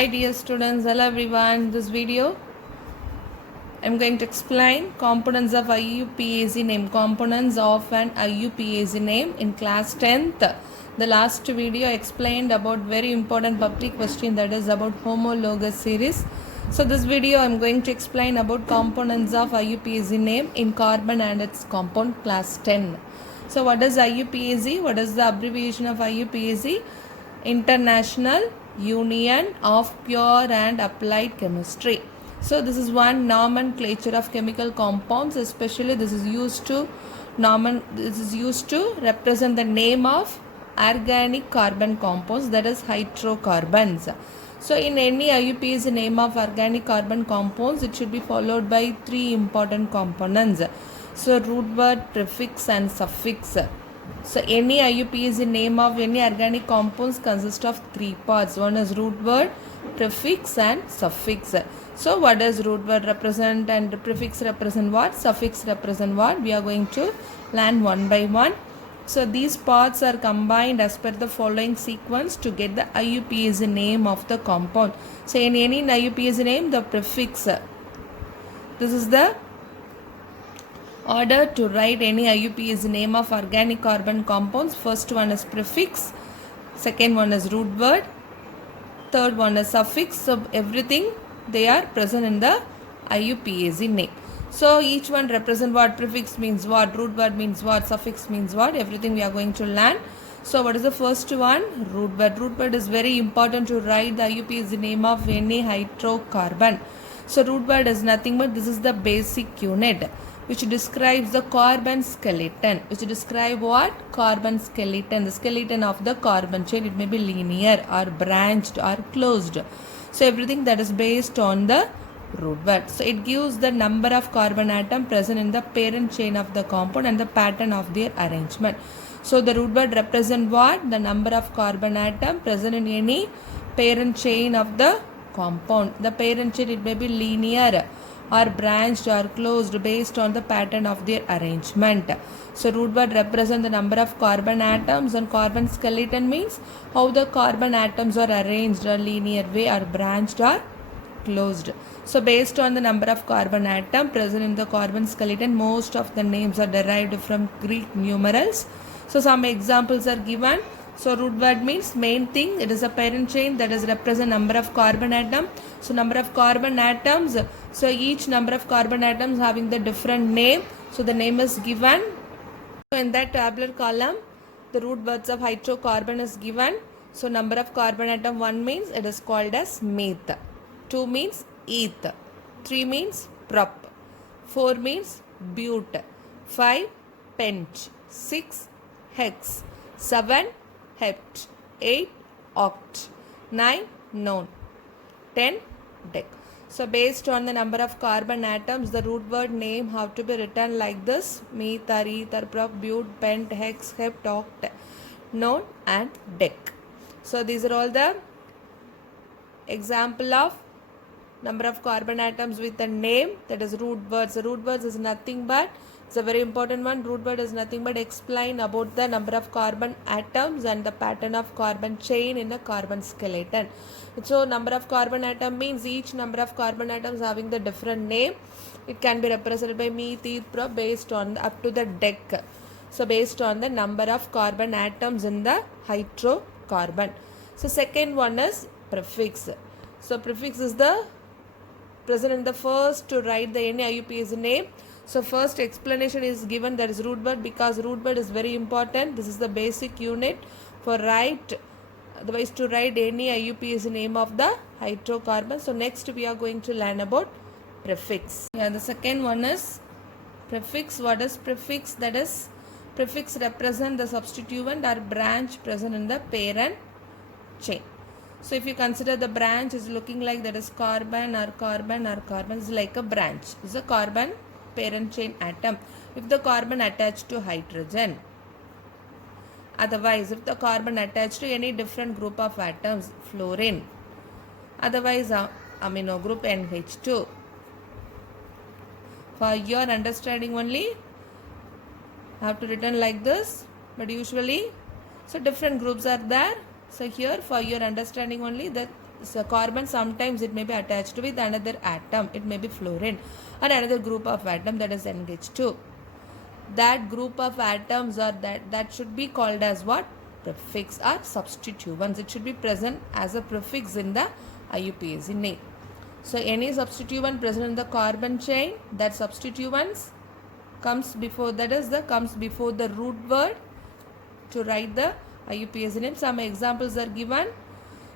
Hi dear students, hello everyone. This video I am going to explain components of IUPAC name. Components of an IUPAC name in class 10th. The last video I explained about very important public question, that is about homologous series. So this video I am going to explain about components of IUPAC name in carbon and its compound, class 10. So what is IUPAC? What is the abbreviation of IUPAC? International Union of Pure and Applied Chemistry. So this is one nomenclature of chemical compounds, especially this is used to represent the name of organic carbon compounds, that is hydrocarbons. So in any IUPAC name of organic carbon compounds, it should be followed by three important components. So root word, prefix and suffix. So any IUPAC name of any organic compounds consists of three parts. One is root word, prefix and suffix. So what does root word represent and prefix represent what? Suffix represent what? We are going to learn one by one. So these parts are combined as per the following sequence to get the IUPAC name of the compound. So in any IUPAC name, the prefix. This is the order to write any IUPAC name of organic carbon compounds. First one is prefix, second one is root word, third one is suffix. So everything they are present in the IUPAC name. So each one represent what? Prefix means what, root word means what, suffix means what, everything we are going to learn. So what is the first one? Root word. Root word is very important to write the IUPAC name of any hydrocarbon. So root word is nothing but this is the basic unit which describes the carbon skeleton. Which describe what? Carbon skeleton. The skeleton of the carbon chain. It may be linear or branched or closed. So everything that is based on the root word. So it gives the number of carbon atom present in the parent chain of the compound and the pattern of their arrangement. So the root word represent what? The number of carbon atom present in any parent chain of the compound. The parent chain, it may be linear or branched or closed based on the pattern of their arrangement. So root word represent the number of carbon atoms, and carbon skeleton means how the carbon atoms are arranged or linear way or branched or closed. So based on the number of carbon atom present in the carbon skeleton, most of the names are derived from Greek numerals. So some examples are given. So root word means main thing, it is a parent chain that is represent number of carbon atom. So number of carbon atoms, so each number of carbon atoms having the different name. So the name is given. So in that tabular column, the root words of hydrocarbon is given. So number of carbon atom, 1 means it is called as meth, 2 means eth, 3 means prop, 4 means bute, 5 pent, 6 hex, 7 hept, 8 oct, 9 non, 10 dec. So based on the number of carbon atoms, the root word name have to be written like this: meth, eth, prop, bute, pent, hex, hept, oct, non and dec. So these are all the example of number of carbon atoms with a name, that is root words. The root words is nothing but, it's a very important one. Root word is nothing but explain about the number of carbon atoms and the pattern of carbon chain in a carbon skeleton. So number of carbon atom means each number of carbon atoms having the different name. It can be represented by meth, eth, prop based on up to the dec. So based on the number of carbon atoms in the hydrocarbon. So second one is prefix. So prefix is the present in the first to write the any IUPAC name. So first explanation is given, that is root word, because root word is very important. This is the basic unit for otherwise to write any IUPAC name of the hydrocarbon. So next we are going to learn about prefix. The second one is prefix. What is prefix? That is, prefix represent the substituent or branch present in the parent chain. So if you consider the branch is looking like that is carbon or carbon or carbon is like a branch. This is a carbon parent chain atom. If the carbon attached to hydrogen, otherwise if the carbon attached to any different group of atoms, fluorine, otherwise amino group NH2. For your understanding only, I have to written like this, but usually, so different groups are there. So here for your understanding only, that So carbon, sometimes it may be attached with another atom. It may be fluorine and another group of atom, that is NH2. That group of atoms or that should be called as what? Prefix or substituents. It should be present as a prefix in the IUPAC name. So any substituent present in the carbon chain, that substituents comes before the root word to write the IUPAC name. Some examples are given.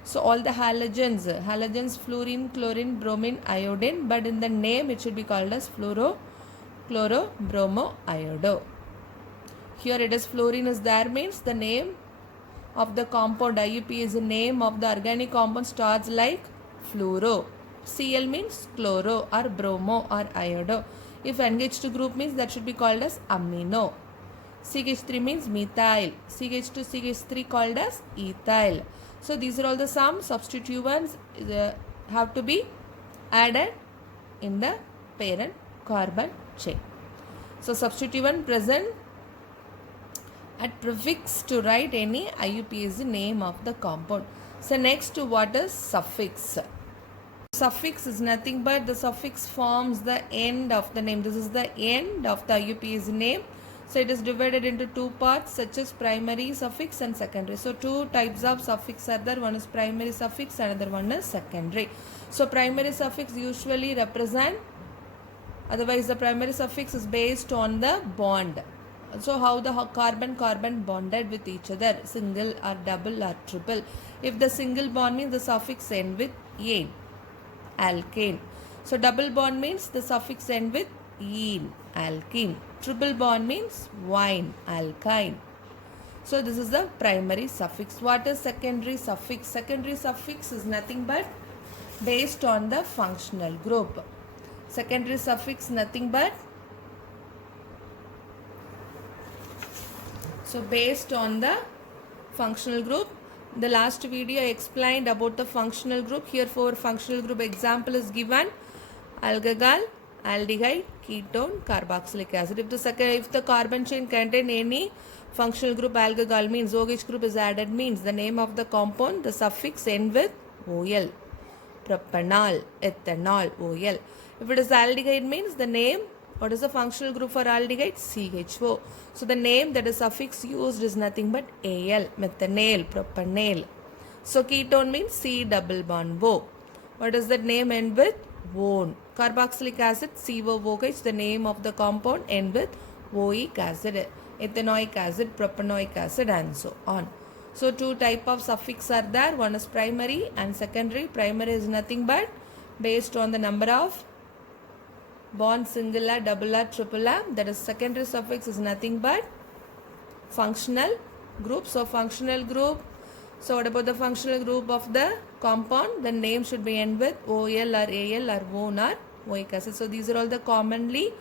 So all the halogens, fluorine, chlorine, bromine, iodine, but in the name it should be called as fluoro, chloro, bromo, iodo. Here it is fluorine is there, means the name of the compound IUP is the name of the organic compound starts like fluoro. Cl means chloro or bromo or iodo. If NH2 group means that should be called as amino. CH3 means methyl. CH2, CH3 called as ethyl. So these are all the some substituents have to be added in the parent carbon chain. So substituent present at prefix to write any IUPAC name of the compound. So next, what is suffix? Suffix is nothing but the suffix forms the end of the name. This is the end of the IUPAC name. So it is divided into two parts such as primary suffix and secondary. So two types of suffix are there. One is primary suffix, another one is secondary. So primary suffix usually represent, otherwise the primary suffix is based on the bond. So how the carbon bonded with each other, single or double or triple. If the single bond means the suffix end with ane, alkane. So double bond means the suffix end with ene, alkene. Triple bond means wine, alkyne. So this is the primary suffix. What is secondary suffix? Secondary suffix is nothing but based on the functional group. Secondary suffix nothing but based on the functional group. In the last video I explained about the functional group. Here for functional group example is given: alcohol, aldehyde, ketone, carboxylic acid. If the carbon chain contain any functional group alcohol means OH group is added, means the name of the compound, the suffix end with OL. Propanol, ethanol, OL. If it is aldehyde means the name, what is the functional group for aldehyde? CHO. So the name that is suffix used is nothing but AL, methanol, propanol. So ketone means C double bond O. What is that name end with? One. Carboxylic acid, COOH, the name of the compound end with OIC acid, ethanoic acid, propanoic acid, and so on. So two type of suffix are there. One is primary and secondary. Primary is nothing but based on the number of bond, singular, double or triple R. That is secondary suffix is nothing but functional group. So functional group. So what about the functional group of the compound? The name should be end with OL or AL or ON or OIC acid. So these are all the commonly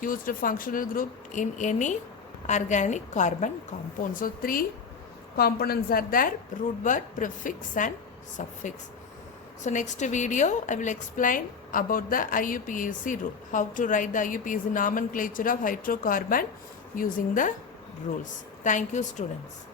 used functional group in any organic carbon compound. So three components are there: root word, prefix and suffix. So next video I will explain about the IUPAC rule, how to write the IUPAC nomenclature of hydrocarbon using the rules. Thank you, students.